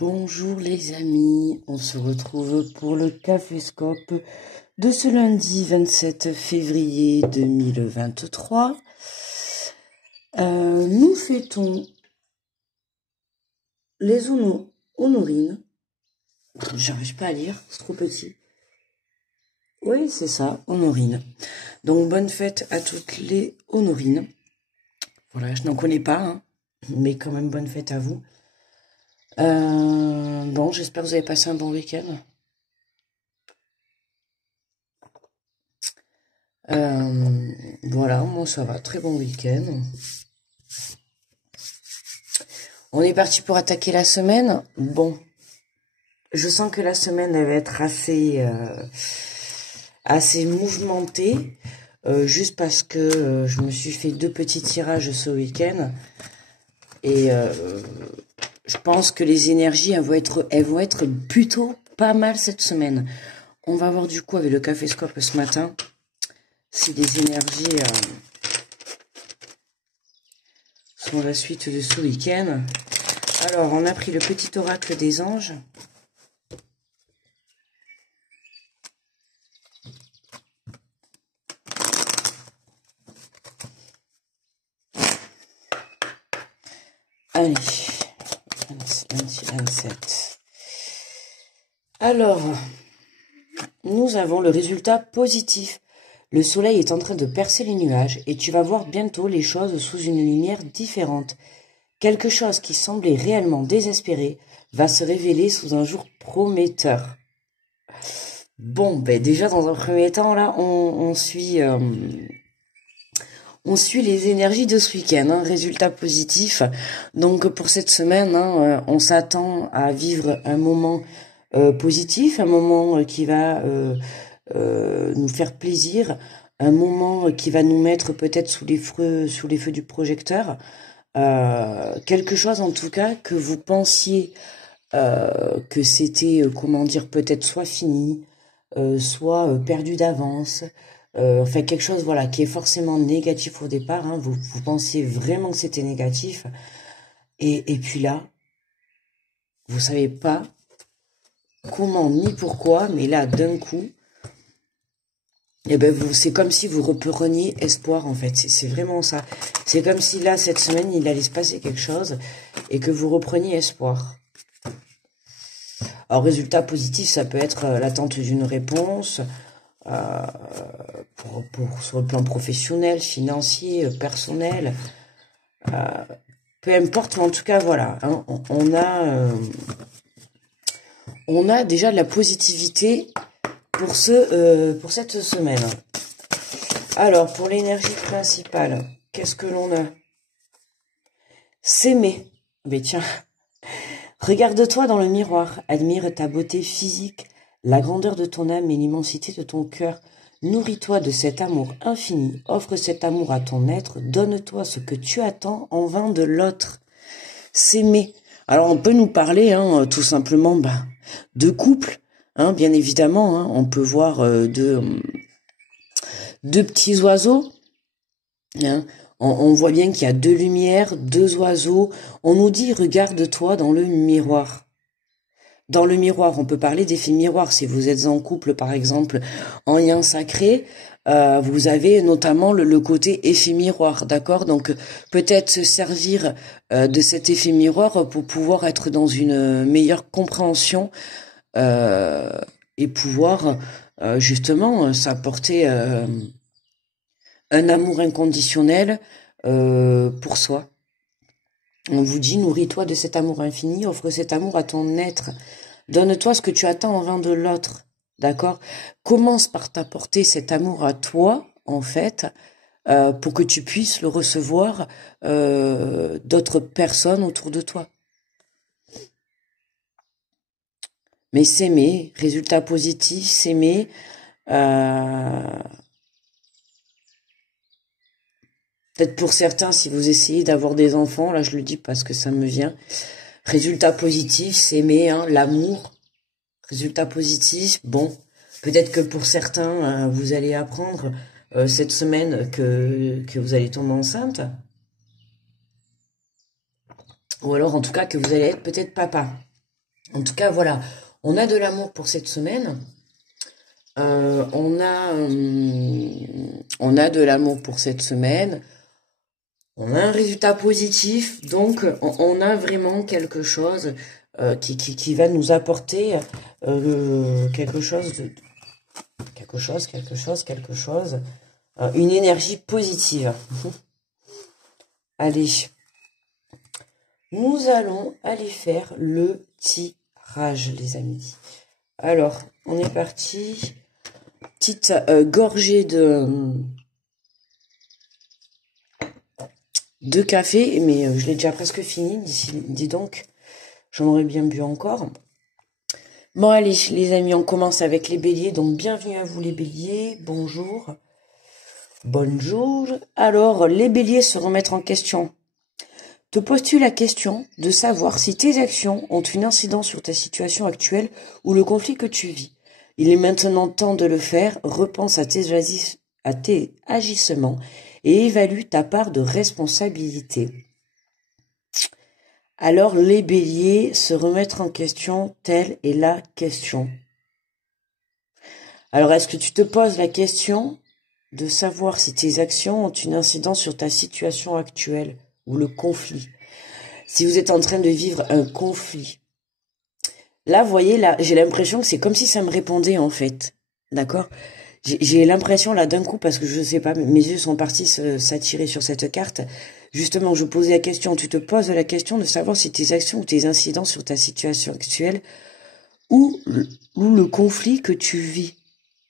Bonjour les amis, on se retrouve pour le Caféscope de ce lundi 27 février 2023. Nous fêtons les honorines. J'arrive pas à lire, c'est trop petit. Oui, c'est ça, honorines. Donc bonne fête à toutes les honorines. Voilà, je n'en connais pas, hein, mais quand même bonne fête à vous. Bon, j'espère que vous avez passé un bon week-end. Voilà, moi ça va, très bon week-end. On est parti pour attaquer la semaine. Bon, je sens que la semaine elle va être assez mouvementée, juste parce que je me suis fait 2 petits tirages ce week-end et je pense que les énergies elles vont être plutôt pas mal cette semaine. On va voir du coup avec le Caféscope ce matin si les énergies sont la suite de ce week-end. Alors, on a pris le petit oracle des anges. Allez, 27. Alors, nous avons le résultat positif. Le soleil est en train de percer les nuages et tu vas voir bientôt les choses sous une lumière différente. Quelque chose qui semblait réellement désespéré va se révéler sous un jour prometteur. Bon, ben déjà dans un premier temps, là, on suit les énergies de ce week-end, hein, résultat positif. Donc pour cette semaine, hein, on s'attend à vivre un moment positif, un moment qui va nous faire plaisir, un moment qui va nous mettre peut-être sous les feux du projecteur. Quelque chose en tout cas que vous pensiez que c'était, comment dire, peut-être soit fini, soit perdu d'avance. Enfin, quelque chose, voilà, qui est forcément négatif au départ. Hein, vous pensiez vraiment que c'était négatif. Et puis là, vous savez pas comment ni pourquoi, mais là, d'un coup, eh ben c'est comme si vous repreniez espoir, en fait. C'est vraiment ça. C'est comme si là, cette semaine, il allait se passer quelque chose et que vous repreniez espoir. Alors, résultat positif, ça peut être l'attente d'une réponse, sur le plan professionnel, financier, personnel, peu importe, mais en tout cas, voilà, hein, on a déjà de la positivité pour cette semaine. Alors, pour l'énergie principale, qu'est-ce que l'on a? S'aimer. Mais tiens, regarde-toi dans le miroir, admire ta beauté physique, la grandeur de ton âme et l'immensité de ton cœur. Nourris-toi de cet amour infini, offre cet amour à ton être, donne-toi ce que tu attends en vain de l'autre. S'aimer. Alors on peut nous parler tout simplement de couple, hein, bien évidemment, hein, on peut voir deux petits oiseaux, hein, on voit bien qu'il y a 2 lumières, 2 oiseaux, on nous dit regarde-toi dans le miroir. Dans le miroir, on peut parler d'effet miroir. Si vous êtes en couple, par exemple, en lien sacré, vous avez notamment le côté effet miroir, d'accord? Donc, peut-être se servir de cet effet miroir pour pouvoir être dans une meilleure compréhension et pouvoir justement s'apporter un amour inconditionnel pour soi. On vous dit, nourris-toi de cet amour infini, offre cet amour à ton être. Donne-toi ce que tu attends en vain de l'autre, d'accord? Commence par t'apporter cet amour à toi, en fait, pour que tu puisses le recevoir d'autres personnes autour de toi. Mais s'aimer, résultat positif, s'aimer, peut-être pour certains, si vous essayez d'avoir des enfants, là je le dis parce que ça me vient, résultat positif, s'aimer, hein, l'amour. Résultat positif, bon, peut-être que pour certains, vous allez apprendre cette semaine que vous allez tomber enceinte. Ou alors en tout cas que vous allez être peut-être papa. En tout cas, voilà, on a de l'amour pour cette semaine. On a de l'amour pour cette semaine. On a un résultat positif, donc on a vraiment quelque chose qui va nous apporter quelque chose de une énergie positive. Allez, nous allons aller faire le tirage, les amis. Alors, on est parti. Petite gorgée de café, mais je l'ai déjà presque fini, dis donc. J'en aurais bien bu encore. Bon, allez, les amis, on commence avec les béliers. Donc, bienvenue à vous, les béliers. Bonjour. Bonjour. Alors, les béliers se remettre en question. Te poses-tu la question de savoir si tes actions ont une incidence sur ta situation actuelle ou le conflit que tu vis? Il est maintenant temps de le faire. Repense à tes agissements et évalue ta part de responsabilité. Alors, les béliers, se remettre en question, telle est la question. Alors, est-ce que tu te poses la question de savoir si tes actions ont une incidence sur ta situation actuelle ou le conflit? Si vous êtes en train de vivre un conflit. Là, vous voyez, là, j'ai l'impression que c'est comme si ça me répondait, en fait. D'accord? J'ai l'impression, là, d'un coup, parce que je sais pas, mes yeux sont partis s'attirer sur cette carte. Justement, je posais la question, tu te poses la question de savoir si tes actions ou tes incidents sur ta situation actuelle ou le conflit que tu vis,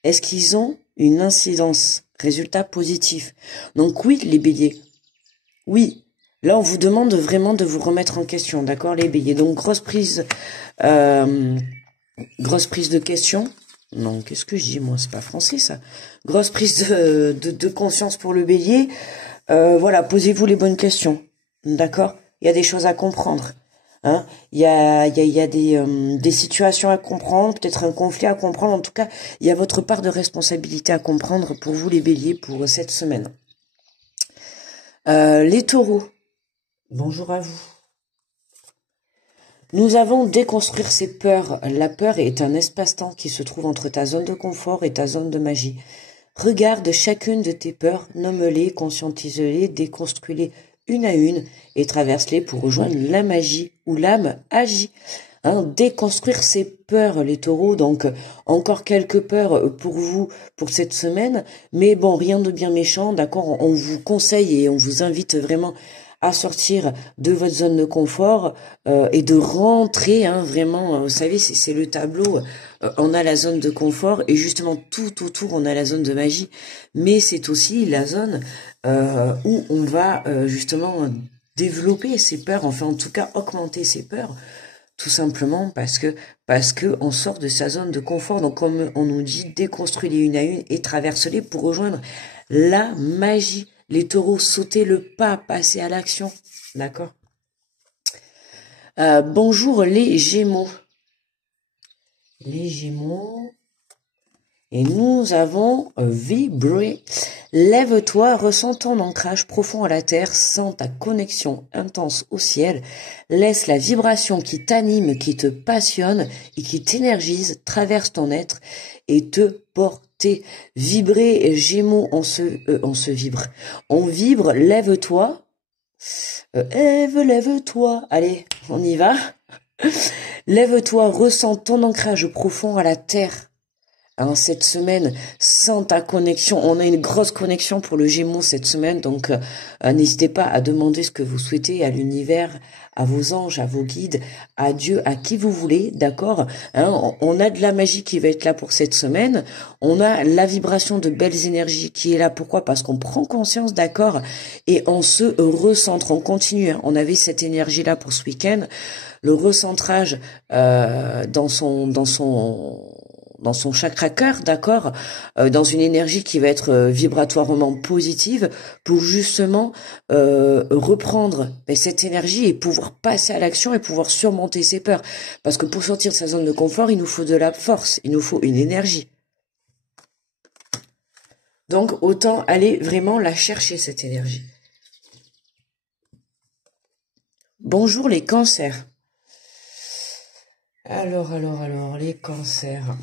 est-ce qu'ils ont une incidence? Résultat positif. Donc oui, les béliers. Oui. Là, on vous demande vraiment de vous remettre en question, d'accord, les béliers. Donc, grosse prise de question. Non, qu'est-ce que je dis, moi, c'est pas français, ça. Grosse prise de conscience pour le bélier. Voilà, posez-vous les bonnes questions, d'accord? Il y a des choses à comprendre. Hein, il y a des situations à comprendre, peut-être un conflit à comprendre. En tout cas, il y a votre part de responsabilité à comprendre pour vous, les béliers, pour cette semaine. Les taureaux. Bonjour à vous. Nous avons déconstruire ses peurs. La peur est un espace-temps qui se trouve entre ta zone de confort et ta zone de magie. Regarde chacune de tes peurs, nomme-les, conscientise-les, déconstruis-les une à une et traverse-les pour rejoindre la magie où l'âme agit. Hein, déconstruire ses peurs, les taureaux. Donc, encore quelques peurs pour vous pour cette semaine. Mais bon, rien de bien méchant, d'accord? On vous conseille et on vous invite vraiment à sortir de votre zone de confort et de rentrer, hein, vraiment, vous savez, c'est le tableau, on a la zone de confort et justement tout autour on a la zone de magie, mais c'est aussi la zone où on va justement développer ses peurs, enfin en tout cas augmenter ses peurs, tout simplement parce que on sort de sa zone de confort. Donc comme on nous dit, déconstruis-les une à une et traverse-les pour rejoindre la magie. Les taureaux, sautez le pas, passez à l'action. D'accord? Bonjour les Gémeaux. Les Gémeaux. Et nous avons vibré. Lève-toi, ressens ton ancrage profond à la terre, sens ta connexion intense au ciel. Laisse la vibration qui t'anime, qui te passionne et qui t'énergise, traverse ton être et te porter. Vibrer, Gémeaux, on se vibre. On vibre, lève-toi. Lève-toi. Allez, on y va. Lève-toi, ressens ton ancrage profond à la terre. Hein, cette semaine, sans ta connexion, on a une grosse connexion pour le Gémeaux cette semaine, donc n'hésitez pas à demander ce que vous souhaitez à l'univers, à vos anges, à vos guides, à Dieu, à qui vous voulez, d'accord, hein, on a de la magie qui va être là pour cette semaine, on a la vibration de belles énergies qui est là, pourquoi? Parce qu'on prend conscience, d'accord, et on se recentre, on continue, hein, on avait cette énergie-là pour ce week-end, le recentrage dans son chakra cœur, d'accord, dans une énergie qui va être vibratoirement positive pour justement reprendre cette énergie et pouvoir passer à l'action et pouvoir surmonter ses peurs. Parce que pour sortir de sa zone de confort, il nous faut de la force, il nous faut une énergie. Donc autant aller vraiment la chercher, cette énergie. Bonjour les cancers. Alors, les cancers.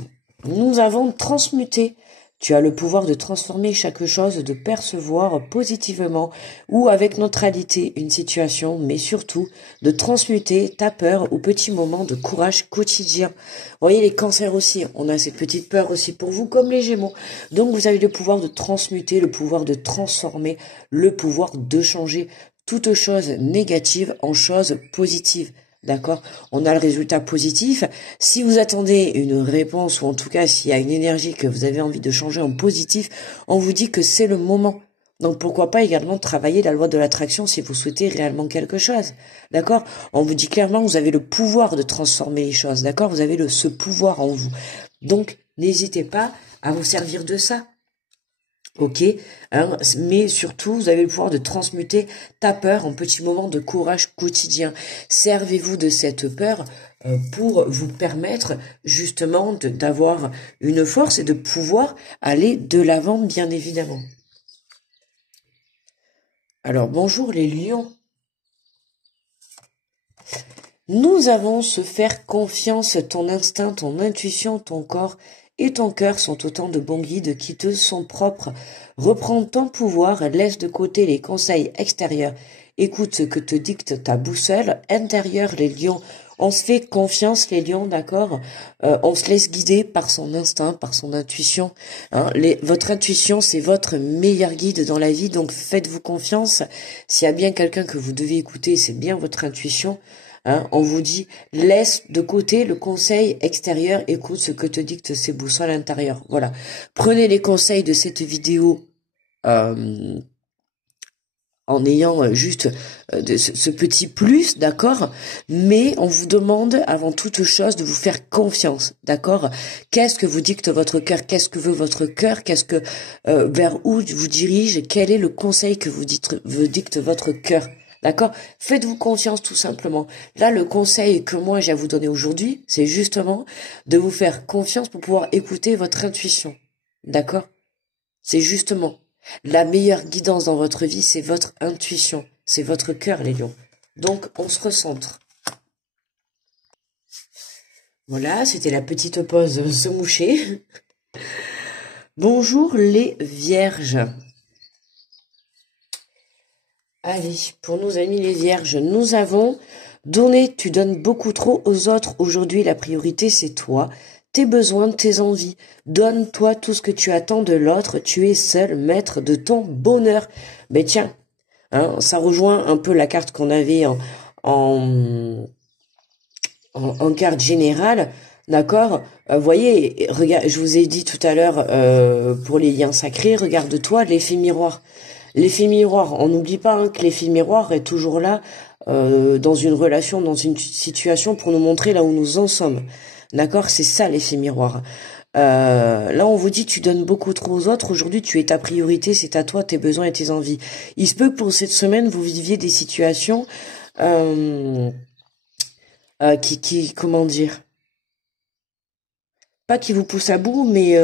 Nous avons transmuté. Tu as le pouvoir de transformer chaque chose, de percevoir positivement ou avec neutralité une situation, mais surtout de transmuter ta peur ou petit moment de courage quotidien. Vous voyez, les cancers aussi, on a cette petite peur aussi pour vous, comme les Gémeaux. Donc vous avez le pouvoir de transmuter, le pouvoir de transformer, le pouvoir de changer toute chose négative en chose positive. D'accord? On a le résultat positif. Si vous attendez une réponse, ou en tout cas s'il y a une énergie que vous avez envie de changer en positif, on vous dit que c'est le moment. Donc pourquoi pas également travailler la loi de l'attraction si vous souhaitez réellement quelque chose. D'accord? On vous dit clairement que vous avez le pouvoir de transformer les choses. D'accord? Vous avez ce pouvoir en vous. Donc n'hésitez pas à vous servir de ça. Ok, hein, mais surtout, vous avez le pouvoir de transmuter ta peur en petits moments de courage quotidien. Servez-vous de cette peur pour vous permettre justement d'avoir une force et de pouvoir aller de l'avant, bien évidemment. Alors, bonjour les lions. Nous avons se faire confiance, ton instinct, ton intuition, ton corps et ton cœur sont autant de bons guides qui te sont propres. Reprends ton pouvoir, laisse de côté les conseils extérieurs. Écoute ce que te dicte ta boussole intérieure, les lions. On se fait confiance, les lions, d'accord? On se laisse guider par son instinct, par son intuition. Hein. Votre intuition, c'est votre meilleur guide dans la vie, donc faites-vous confiance. S'il y a bien quelqu'un que vous devez écouter, c'est bien votre intuition. Hein, on vous dit, laisse de côté le conseil extérieur, écoute ce que te dictent ces boussoles intérieures. Voilà. Prenez les conseils de cette vidéo en ayant juste ce petit plus, d'accord? Mais on vous demande avant toute chose de vous faire confiance, d'accord? Qu'est-ce que vous dicte votre cœur? Qu'est-ce que veut votre cœur? Qu'est-ce que vers où vous dirige? Quel est le conseil que vous dicte votre cœur? D'accord? Faites-vous confiance tout simplement. Là, le conseil que moi j'ai à vous donner aujourd'hui, c'est justement de vous faire confiance pour pouvoir écouter votre intuition. D'accord? C'est justement la meilleure guidance dans votre vie, c'est votre intuition. C'est votre cœur, les lions. Donc, on se recentre. Voilà, c'était la petite pause se moucher. Bonjour les vierges. Allez, pour nos amis les vierges, nous avons donné, tu donnes beaucoup trop aux autres. Aujourd'hui, la priorité, c'est toi, tes besoins, tes envies. Donne-toi tout ce que tu attends de l'autre. Tu es seul maître de ton bonheur. Mais tiens, hein, ça rejoint un peu la carte qu'on avait en carte générale. D'accord? Voyez, regarde, je vous ai dit tout à l'heure pour les liens sacrés, regarde-toi l'effet miroir. L'effet miroir, on n'oublie pas hein, que l'effet miroir est toujours là dans une relation, dans une situation pour nous montrer là où nous en sommes. D'accord? C'est ça l'effet miroir. Là, on vous dit tu donnes beaucoup trop aux autres. Aujourd'hui, tu es ta priorité, c'est à toi, tes besoins et tes envies. Il se peut que pour cette semaine, vous viviez des situations comment dire? Pas qui vous poussent à bout, mais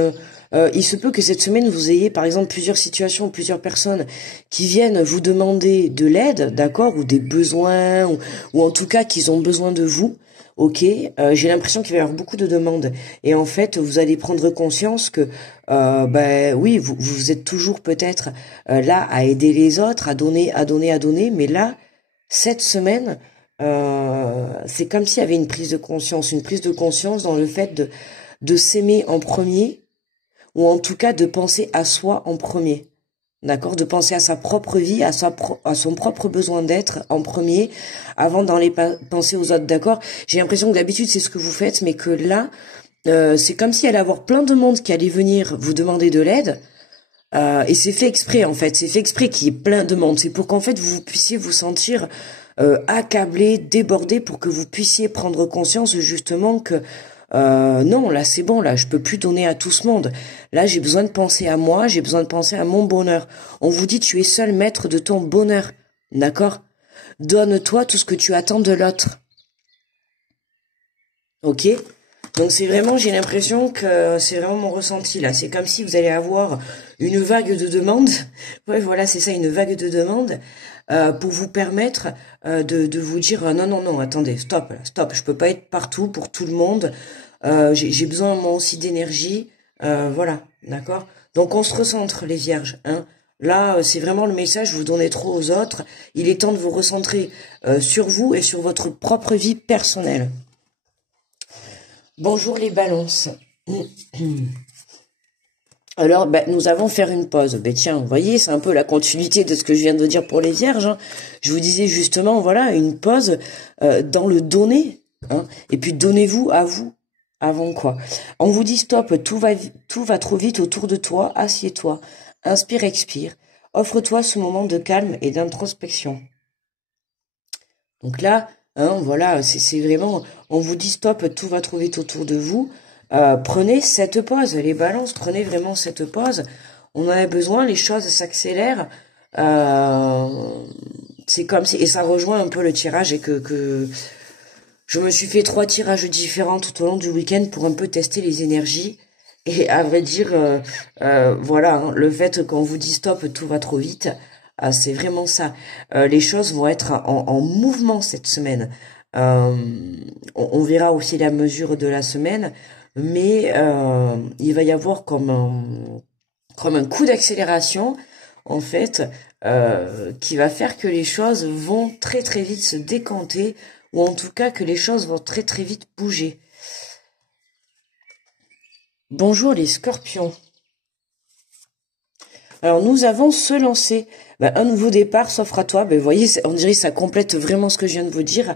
il se peut que cette semaine, vous ayez par exemple plusieurs situations, plusieurs personnes qui viennent vous demander de l'aide, d'accord, ou des besoins, ou en tout cas qu'ils ont besoin de vous. Ok, j'ai l'impression qu'il va y avoir beaucoup de demandes. Et en fait, vous allez prendre conscience que, oui, vous êtes toujours peut-être là à aider les autres, à donner, mais là, cette semaine, c'est comme s'il y avait une prise de conscience dans le fait de s'aimer en premier, ou en tout cas de penser à soi en premier. D'accord? De penser à sa propre vie, à son propre besoin d'être en premier, avant d'aller penser aux autres. D'accord? J'ai l'impression que d'habitude c'est ce que vous faites, mais que là, c'est comme s'il allait y avoir plein de monde qui allait venir vous demander de l'aide. Et c'est fait exprès en fait. C'est fait exprès qu'il y ait plein de monde. C'est pour qu'en fait vous puissiez vous sentir accablé, débordé, pour que vous puissiez prendre conscience justement que non, là c'est bon, là je peux plus donner à tout ce monde. Là j'ai besoin de penser à moi, j'ai besoin de penser à mon bonheur. On vous dit tu es seul maître de ton bonheur, d'accord? Donne-toi tout ce que tu attends de l'autre. Ok? Donc c'est vraiment, j'ai l'impression que c'est vraiment mon ressenti là. C'est comme si vous allez avoir une vague de demandes. Ouais, voilà, c'est ça, une vague de demandes. pour vous permettre de vous dire non, non, non, attendez, stop, là, stop, je peux pas être partout pour tout le monde. J'ai besoin moi aussi d'énergie. Voilà, d'accord? Donc on se recentre les vierges, hein. Là, c'est vraiment le message, vous donnez trop aux autres. Il est temps de vous recentrer sur vous et sur votre propre vie personnelle. Bonjour les balances. Alors, nous allons faire une pause. Tiens, vous voyez, c'est un peu la continuité de ce que je viens de dire pour les vierges, hein. Je vous disais justement, voilà, une pause dans le donner, hein. Et puis donnez-vous à vous. Avant quoi? On vous dit stop, tout va trop vite autour de toi, assieds-toi, inspire, expire, offre-toi ce moment de calme et d'introspection. Donc là, hein, voilà, c'est vraiment, on vous dit stop, tout va trop vite autour de vous. Prenez cette pause, les balances, prenez vraiment cette pause. On en a besoin, les choses s'accélèrent. C'est comme si, et ça rejoint un peu le tirage et que je me suis fait 3 tirages différents tout au long du week-end pour un peu tester les énergies. Et à vrai dire, voilà, hein, le fait qu'on vous dit stop, tout va trop vite, c'est vraiment ça. Les choses vont être en mouvement cette semaine. On verra aussi la mesure de la semaine, mais il va y avoir comme un coup d'accélération, en fait, qui va faire que les choses vont très très vite se décanter, ou en tout cas que les choses vont très très vite bouger. Bonjour les scorpions. Alors nous avons se lancer. Un nouveau départ s'offre à toi. Vous voyez, on dirait que ça complète vraiment ce que je viens de vous dire.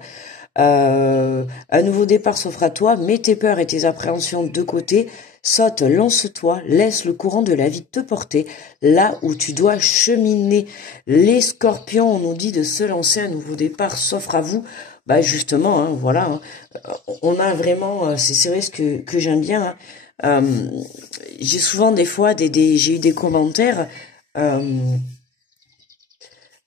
Un nouveau départ s'offre à toi. Mets tes peurs et tes appréhensions de côté. Saute, lance-toi, laisse le courant de la vie te porter là où tu dois cheminer. Les scorpions, on nous dit de se lancer. Un nouveau départ s'offre à vous. Justement, hein, voilà. Hein, on a vraiment, c'est vrai ce que j'aime bien. Hein. J'ai souvent des fois j'ai eu des commentaires.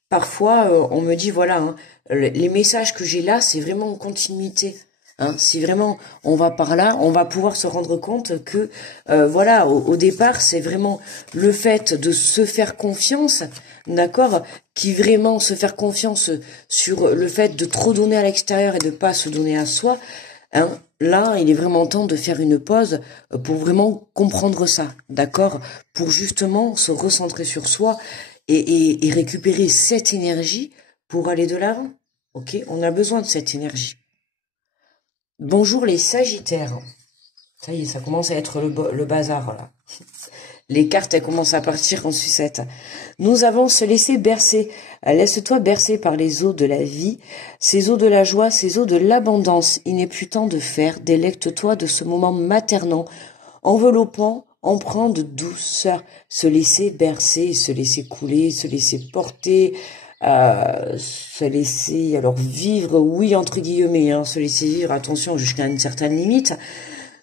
Parfois, on me dit voilà, hein, les messages que j'ai là, c'est vraiment en continuité. Hein, si vraiment on va par là, on va pouvoir se rendre compte que voilà, au départ, c'est vraiment le fait de se faire confiance, d'accord, qui vraiment se faire confiance sur le fait de trop donner à l'extérieur et de pas se donner à soi. Hein, là, il est vraiment temps de faire une pause pour vraiment comprendre ça, d'accord, pour justement se recentrer sur soi et récupérer cette énergie pour aller de l'avant. Ok, on a besoin de cette énergie. Bonjour les Sagittaires. Ça y est, ça commence à être le bazar là. Les cartes, elles commencent à partir en sucette. Nous avons se laisser bercer. Laisse-toi bercer par les eaux de la vie, ces eaux de la joie, ces eaux de l'abondance. Il n'est plus temps de faire. Délecte-toi de ce moment maternant, enveloppant, empreint de douceur. Se laisser bercer, se laisser couler, se laisser porter, se laisser alors vivre, oui entre guillemets, hein, se laisser vivre, attention jusqu'à une certaine limite.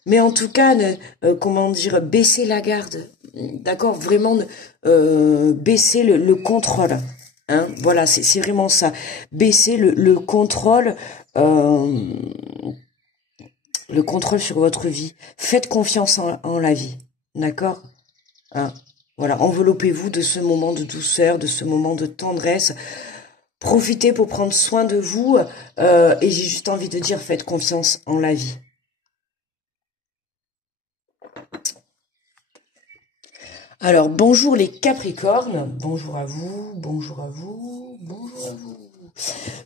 Mais en tout cas, comment dire, baisser la garde, d'accord, vraiment baisser le contrôle, hein, voilà, c'est vraiment ça, baisser le contrôle sur votre vie. Faites confiance en la vie, d'accord, hein, voilà, enveloppez-vous de ce moment de douceur, de ce moment de tendresse. Profitez pour prendre soin de vous et j'ai juste envie de dire, faites confiance en la vie. Alors, bonjour les Capricornes, bonjour à vous, bonjour à vous, bonjour à vous.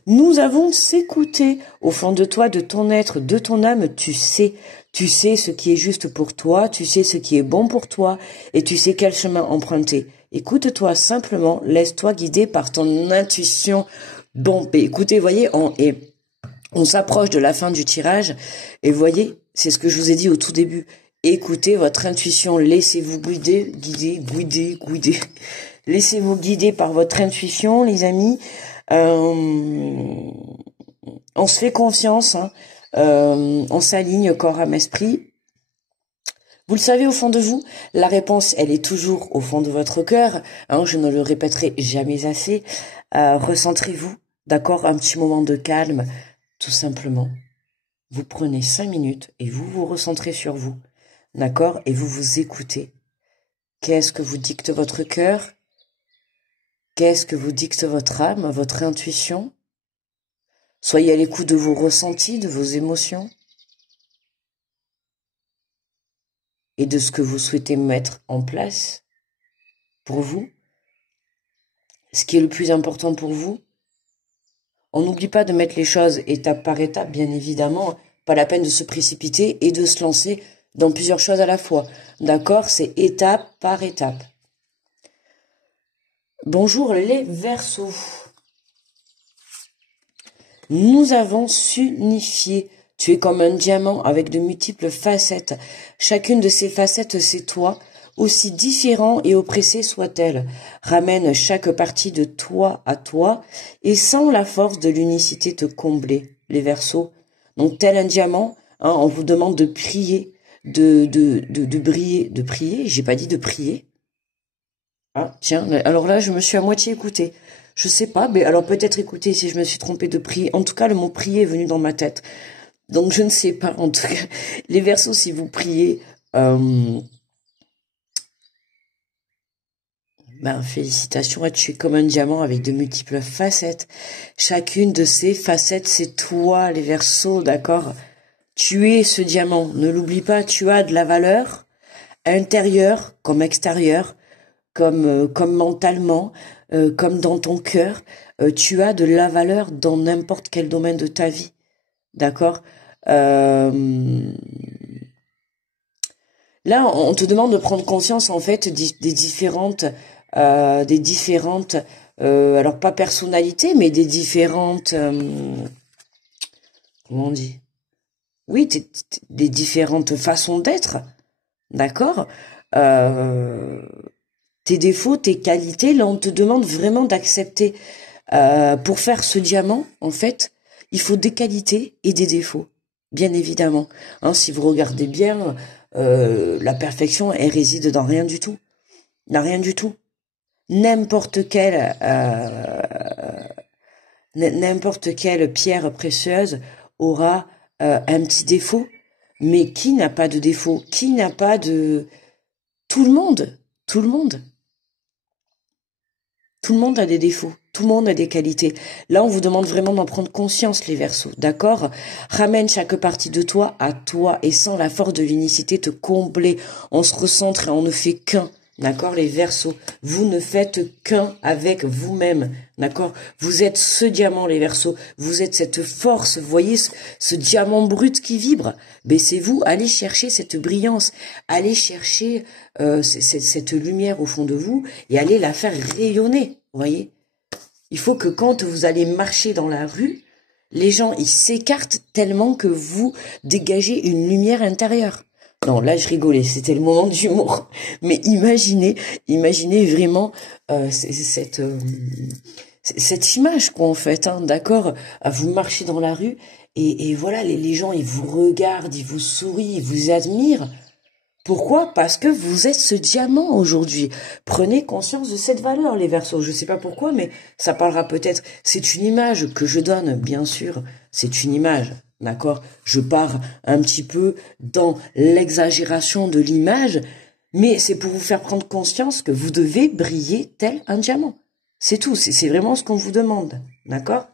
Nous avons s'écouter au fond de toi, de ton être, de ton âme, tu sais ce qui est juste pour toi, tu sais ce qui est bon pour toi et tu sais quel chemin emprunter. Écoute-toi simplement, laisse-toi guider par ton intuition. Bon, écoutez, voyez, on s'approche de la fin du tirage et voyez, c'est ce que je vous ai dit au tout début. Écoutez votre intuition, laissez-vous guider. Laissez-vous guider par votre intuition, les amis. On se fait confiance, hein. On s'aligne corps, âme, esprit. Vous le savez au fond de vous, la réponse, elle est toujours au fond de votre cœur. Hein, je ne le répéterai jamais assez. Recentrez-vous, d'accord, un petit moment de calme, tout simplement. Vous prenez 5 minutes et vous vous recentrez sur vous. D'accord? Et vous vous écoutez. Qu'est-ce que vous dicte votre cœur? Qu'est-ce que vous dicte votre âme, votre intuition? Soyez à l'écoute de vos ressentis, de vos émotions et de ce que vous souhaitez mettre en place pour vous. Ce qui est le plus important pour vous. On n'oublie pas de mettre les choses étape par étape, bien évidemment. Pas la peine de se précipiter et de se lancer dans plusieurs choses à la fois. D'accord? C'est étape par étape. Bonjour les Verseaux. Nous avons s'unifié. Tu es comme un diamant avec de multiples facettes. Chacune de ces facettes, c'est toi, aussi différent et oppressé soit-elle. Ramène chaque partie de toi à toi et sens la force de l'unicité te combler, les Verseaux. Donc, tel un diamant, hein, on vous demande de prier, de briller, de prier. J'ai pas dit de prier. Ah, tiens, alors là, je me suis à moitié écoutée. Je sais pas, mais alors peut-être écouter si je me suis trompée de prier. En tout cas, le mot prier est venu dans ma tête. Donc, je ne sais pas. En tout cas, les Verseaux, si vous priez, félicitations, tu es comme un diamant avec de multiples facettes. Chacune de ces facettes, c'est toi, les Verseaux, d'accord? Tu es ce diamant, ne l'oublie pas, tu as de la valeur, intérieure comme extérieure, comme mentalement, comme dans ton cœur. Tu as de la valeur dans n'importe quel domaine de ta vie, d'accord? Là, on te demande de prendre conscience, en fait, des différentes... alors pas personnalités, mais des différentes, comment on dit? Oui, des différentes façons d'être, d'accord? Tes défauts, tes qualités, là on te demande vraiment d'accepter. Pour faire ce diamant, en fait, il faut des qualités et des défauts, bien évidemment. Hein, si vous regardez bien, la perfection, elle réside dans rien du tout. Dans rien du tout. N'importe quelle pierre précieuse aura un petit défaut, mais qui n'a pas de défaut? Qui n'a pas de... Tout le monde a des défauts, tout le monde a des qualités. Là, on vous demande vraiment d'en prendre conscience, les Verseaux, d'accord? Ramène chaque partie de toi à toi et sens la force de l'unicité te combler. On se recentre et on ne fait qu'un. D'accord, les Verseaux, vous ne faites qu'un avec vous-même, d'accord? Vous êtes ce diamant, les Verseaux, vous êtes cette force, vous voyez ce diamant brut qui vibre. Baissez-vous, allez chercher cette brillance, allez chercher cette lumière au fond de vous et allez la faire rayonner, vous voyez? Il faut que quand vous allez marcher dans la rue, les gens, ils s'écartent tellement que vous dégagez une lumière intérieure. Non, là je rigolais, c'était le moment d'humour. Mais imaginez vraiment cette image quoi en fait, hein, d'accord? Vous marchez dans la rue et voilà, les gens ils vous regardent, ils vous sourient, ils vous admirent. Pourquoi? Parce que vous êtes ce diamant aujourd'hui. Prenez conscience de cette valeur, les Verseaux. Je sais pas pourquoi, mais ça parlera peut-être. C'est une image que je donne, bien sûr. C'est une image. D'accord? Je pars un petit peu dans l'exagération de l'image, mais c'est pour vous faire prendre conscience que vous devez briller tel un diamant. C'est tout, c'est vraiment ce qu'on vous demande. D'accord?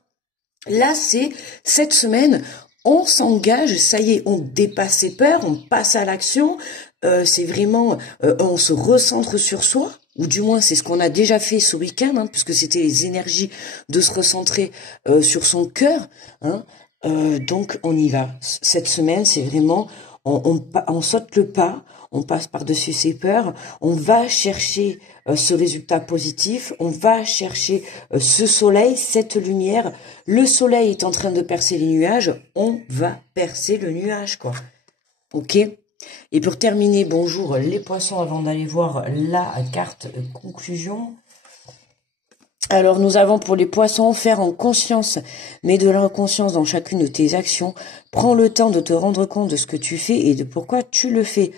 Là, c'est cette semaine, on s'engage, ça y est, on dépasse ses peurs, on passe à l'action, c'est vraiment, on se recentre sur soi, ou du moins c'est ce qu'on a déjà fait ce week-end, hein, puisque c'était les énergies de se recentrer sur son cœur, hein. Donc on y va. Cette semaine, c'est vraiment, on saute le pas, on passe par-dessus ses peurs, on va chercher ce résultat positif, on va chercher ce soleil, cette lumière. Le soleil est en train de percer les nuages, on va percer le nuage, quoi. Ok? Et pour terminer, bonjour les poissons, avant d'aller voir la carte conclusion. Alors, nous avons pour les poissons, faire en conscience, mets de l'inconscience dans chacune de tes actions. Prends le temps de te rendre compte de ce que tu fais et de pourquoi tu le fais.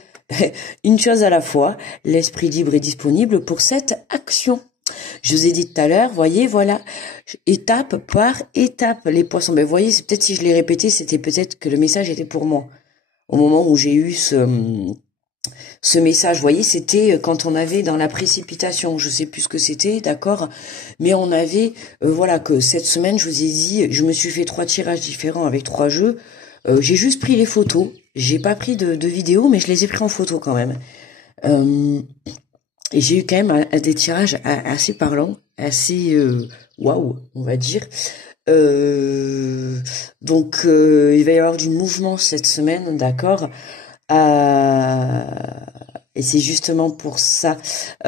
Une chose à la fois, l'esprit libre est disponible pour cette action. Je vous ai dit tout à l'heure, voyez, voilà, étape par étape, les poissons. Ben, voyez, c'est peut-être si je l'ai répété, c'était peut-être que le message était pour moi. Au moment où j'ai eu Ce message, vous voyez, c'était quand on avait dans la précipitation, je sais plus ce que c'était, d'accord, mais on avait, voilà, que cette semaine, je vous ai dit, je me suis fait 3 tirages différents avec 3 jeux, j'ai juste pris les photos, j'ai pas pris de vidéos, mais je les ai pris en photo quand même. Et j'ai eu quand même des tirages assez parlants, assez waouh, on va dire. Donc, il va y avoir du mouvement cette semaine, d'accord. Et c'est justement pour ça,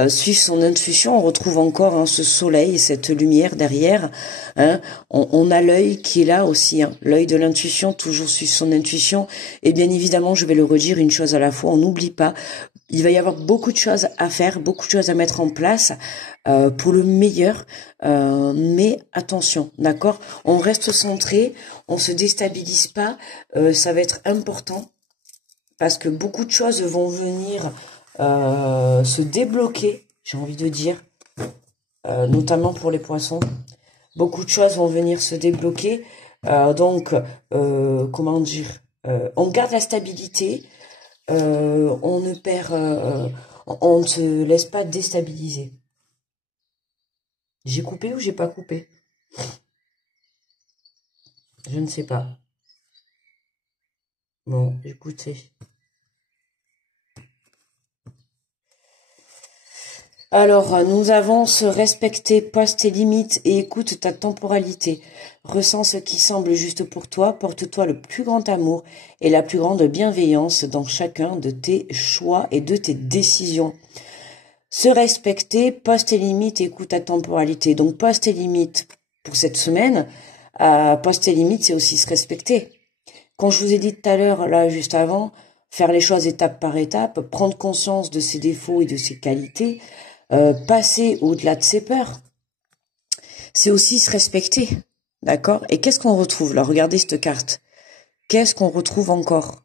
suivre son intuition, on retrouve encore hein, ce soleil, cette lumière derrière. Hein, on a l'œil qui est là aussi, hein, l'œil de l'intuition, toujours suivre son intuition. Et bien évidemment, je vais le redire une chose à la fois, on n'oublie pas, il va y avoir beaucoup de choses à faire, beaucoup de choses à mettre en place pour le meilleur. Mais attention, d'accord, on reste centré, on se déstabilise pas, ça va être important. Parce que beaucoup de choses vont venir se débloquer, j'ai envie de dire, notamment pour les poissons. Beaucoup de choses vont venir se débloquer. Donc, comment dire, on garde la stabilité, on ne perd, on ne se laisse pas déstabiliser. J'ai coupé ou j'ai pas coupé? Je ne sais pas. Bon, écoutez. Alors, nous avons se respecter, pose tes limites et écoute ta temporalité. Ressens ce qui semble juste pour toi, porte-toi le plus grand amour et la plus grande bienveillance dans chacun de tes choix et de tes décisions. Se respecter, pose tes limites et écoute ta temporalité. Donc, pose tes limites pour cette semaine. Pose tes limites, c'est aussi se respecter. Quand je vous ai dit tout à l'heure, là, juste avant, faire les choses étape par étape, prendre conscience de ses défauts et de ses qualités, passer au-delà de ses peurs, c'est aussi se respecter, d'accord? Et qu'est-ce qu'on retrouve là? Regardez cette carte. Qu'est-ce qu'on retrouve encore?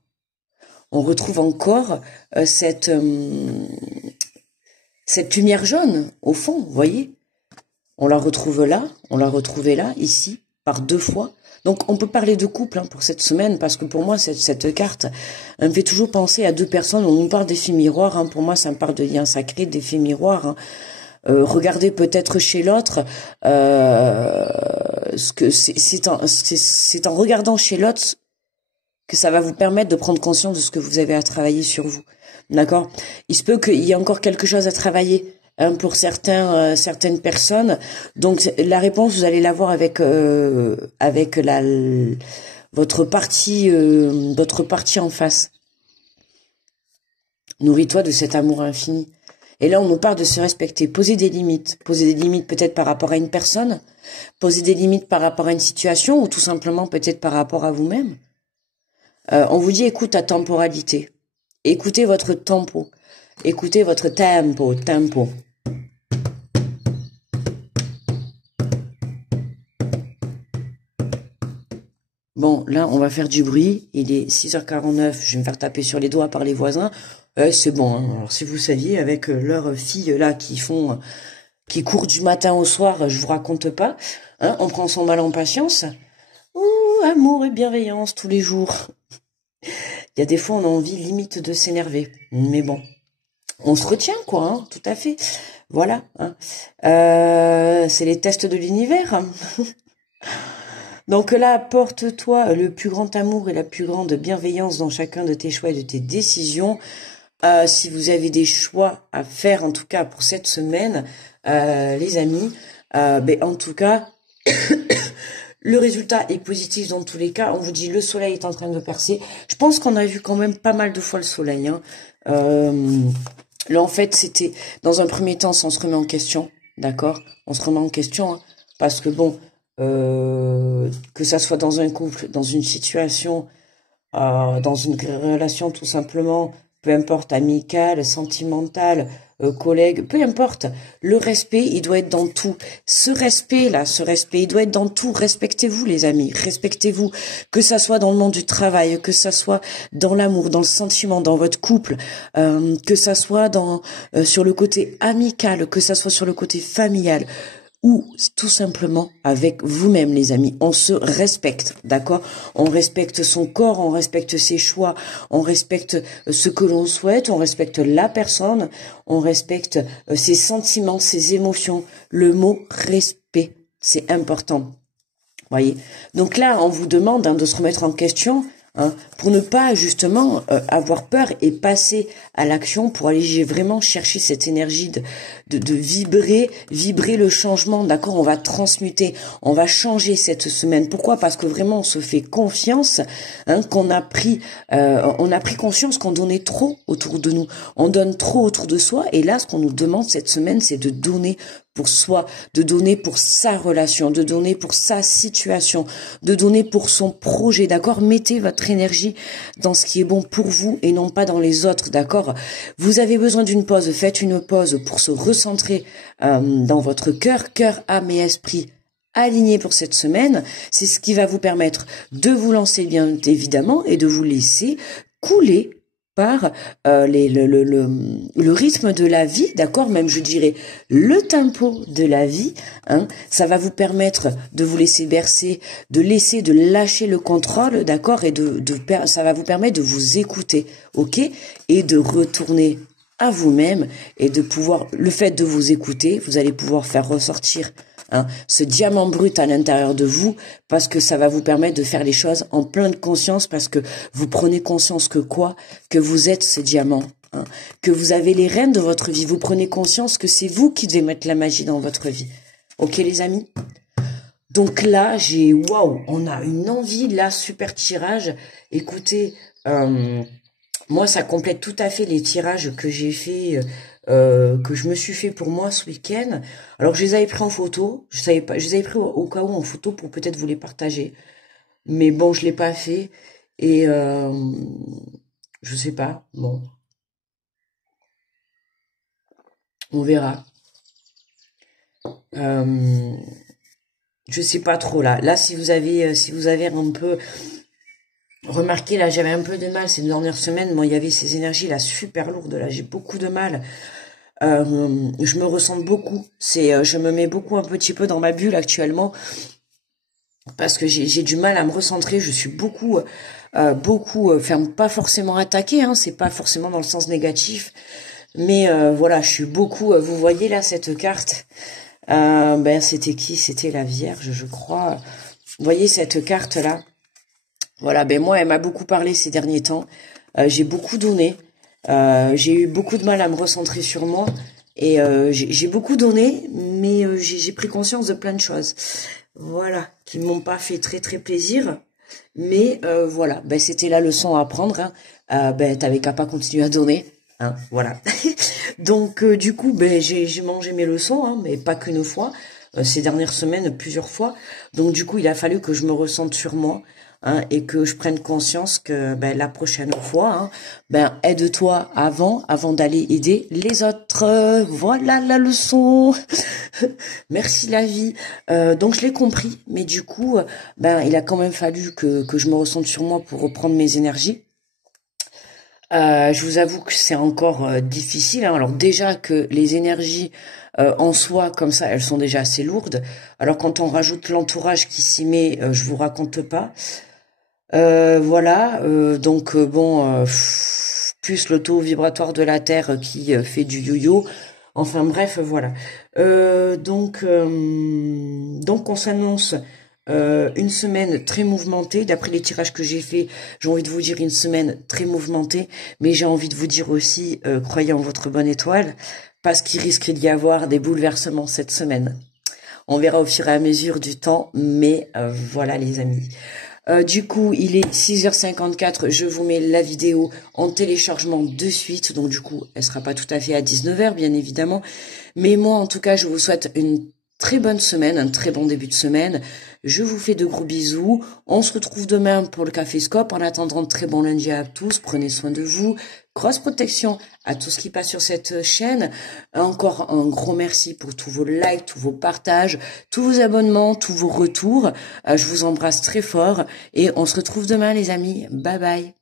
On retrouve encore cette lumière jaune au fond, vous voyez? On la retrouve là, on l'a retrouvée là, ici, par 2 fois. Donc on peut parler de couple hein, pour cette semaine, parce que pour moi, cette carte, elle me fait toujours penser à 2 personnes. On nous parle d'effets miroirs, hein, pour moi, ça me parle de liens sacrés, d'effets miroirs. Hein. Regardez peut-être chez l'autre, ce que c'est en regardant chez l'autre que ça va vous permettre de prendre conscience de ce que vous avez à travailler sur vous. D'accord? Il se peut qu'il y ait encore quelque chose à travailler. Hein, pour certaines personnes. Donc la réponse, vous allez l'avoir avec votre partie en face. Nourris-toi de cet amour infini. Et là, on nous parle de se respecter, poser des limites peut-être par rapport à une personne, poser des limites par rapport à une situation ou tout simplement peut-être par rapport à vous-même. On vous dit écoute ta temporalité, écoutez votre tempo, écoutez votre tempo. Bon, là, on va faire du bruit. Il est 6h49. Je vais me faire taper sur les doigts par les voisins. C'est bon. Hein. Alors, si vous saviez, avec leurs filles là qui courent du matin au soir, je vous raconte pas. Hein, on prend son mal en patience. Ouh, amour et bienveillance tous les jours. Il y a des fois, on a envie limite de s'énerver. Mais bon, on se retient, quoi. Hein, tout à fait. Voilà. Hein. C'est les tests de l'univers. Donc là, porte-toi le plus grand amour et la plus grande bienveillance dans chacun de tes choix et de tes décisions. Si vous avez des choix à faire, en tout cas pour cette semaine, les amis, en tout cas, le résultat est positif dans tous les cas. On vous dit le soleil est en train de percer. Je pense qu'on a vu quand même pas mal de fois le soleil. Hein. Là, en fait, c'était dans un premier temps, on se remet en question, d'accord? On se remet en question, hein, parce que bon... que ça soit dans un couple, dans une situation, dans une relation tout simplement, peu importe, amicale, sentimentale, collègue, peu importe, le respect, il doit être dans tout. Ce respect, il doit être dans tout. Respectez-vous, les amis, respectez-vous, que ça soit dans le monde du travail, que ça soit dans l'amour, dans le sentiment, dans votre couple, que ça soit sur le côté amical, que ça soit sur le côté familial. ou tout simplement avec vous-même, les amis. On se respecte, d'accord? On respecte son corps, on respecte ses choix, on respecte ce que l'on souhaite, on respecte la personne, on respecte ses sentiments, ses émotions. Le mot respect, c'est important. Voyez. Donc là, on vous demande de se remettre en question, pour ne pas justement avoir peur et passer à l'action, pour aller vraiment chercher cette énergie de vibrer le changement, d'accord? On va transmuter, on va changer cette semaine. Pourquoi? Parce que vraiment on se fait confiance, qu'on a pris, on a pris conscience qu'on donnait trop autour de nous, on donne trop autour de soi, et là ce qu'on nous demande cette semaine, c'est de donner pour soi, de donner pour sa relation, de donner pour sa situation, de donner pour son projet, d'accord? Mettez votre énergie dans ce qui est bon pour vous et non pas dans les autres, d'accord? Vous avez besoin d'une pause, faites une pause pour se recentrer dans votre cœur, âme et esprit alignés pour cette semaine. C'est ce qui va vous permettre de vous lancer bien évidemment et de vous laisser couler par le rythme de la vie, d'accord, même je dirais le tempo de la vie, ça va vous permettre de vous laisser bercer, de lâcher le contrôle, d'accord, et ça va vous permettre de vous écouter, ok, et de retourner à vous-même, et de pouvoir, le fait de vous écouter, vous allez pouvoir faire ressortir ce diamant brut à l'intérieur de vous, parce que ça va vous permettre de faire les choses en pleine conscience, parce que vous prenez conscience que vous êtes ce diamant, que vous avez les rênes de votre vie, vous prenez conscience que c'est vous qui devez mettre la magie dans votre vie. Ok les amis? Donc là, waouh, on a une envie, là, super tirage. Écoutez, moi ça complète tout à fait les tirages que j'ai fait, que je me suis fait pour moi ce week-end. Alors je les avais pris en photo, je les avais pris au cas où en photo pour peut-être vous les partager. Mais bon, je l'ai pas fait et je sais pas. Bon, on verra. Je sais pas trop là. Là, si vous avez un peu remarqué, là, j'avais un peu de mal ces dernières semaines. Moi, il y avait ces énergies là super lourdes. Là, j'ai beaucoup de mal. Je me ressens beaucoup. Je me mets beaucoup un petit peu dans ma bulle actuellement parce que j'ai du mal à me recentrer. Je suis beaucoup, enfin pas forcément attaquée. C'est pas forcément dans le sens négatif, mais voilà, je suis beaucoup. Vous voyez là cette carte. C'était qui? C'était la Vierge, je crois. Vous voyez cette carte là? Voilà, moi, elle m'a beaucoup parlé ces derniers temps. J'ai beaucoup donné. J'ai eu beaucoup de mal à me recentrer sur moi. Et j'ai beaucoup donné, mais j'ai pris conscience de plein de choses. Voilà, qui m'ont pas fait très très plaisir. Mais voilà, c'était la leçon à apprendre. T'avais qu'à pas continuer à donner. Voilà. Donc du coup, j'ai mangé mes leçons, mais pas qu'une fois. Ces dernières semaines, plusieurs fois. Donc du coup, il a fallu que je me ressente sur moi. Et que je prenne conscience que la prochaine fois, aide-toi avant d'aller aider les autres. Voilà la leçon. Merci la vie. Donc je l'ai compris, mais du coup, il a quand même fallu que je me ressente sur moi pour reprendre mes énergies. Je vous avoue que c'est encore difficile. Alors déjà que les énergies en soi, comme ça, elles sont déjà assez lourdes. Alors quand on rajoute l'entourage qui s'y met, je vous raconte pas. Voilà, donc plus le taux vibratoire de la Terre qui fait du yo-yo. Enfin bref, voilà. Donc on s'annonce une semaine très mouvementée. D'après les tirages que j'ai fait, j'ai envie de vous dire une semaine très mouvementée, mais j'ai envie de vous dire aussi, croyez en votre bonne étoile, parce qu'il risque d'y avoir des bouleversements cette semaine. On verra au fur et à mesure du temps, mais voilà les amis. Du coup, il est 6h54, je vous mets la vidéo en téléchargement de suite, donc du coup, elle sera pas tout à fait à 19h, bien évidemment. Mais moi, en tout cas, je vous souhaite une très bonne semaine, un très bon début de semaine. Je vous fais de gros bisous. On se retrouve demain pour le Café Scope. En attendant, très bon lundi à tous. Prenez soin de vous. Grosse protection à tout ce qui passe sur cette chaîne. Encore un gros merci pour tous vos likes, tous vos partages, tous vos abonnements, tous vos retours. Je vous embrasse très fort et on se retrouve demain les amis. Bye bye.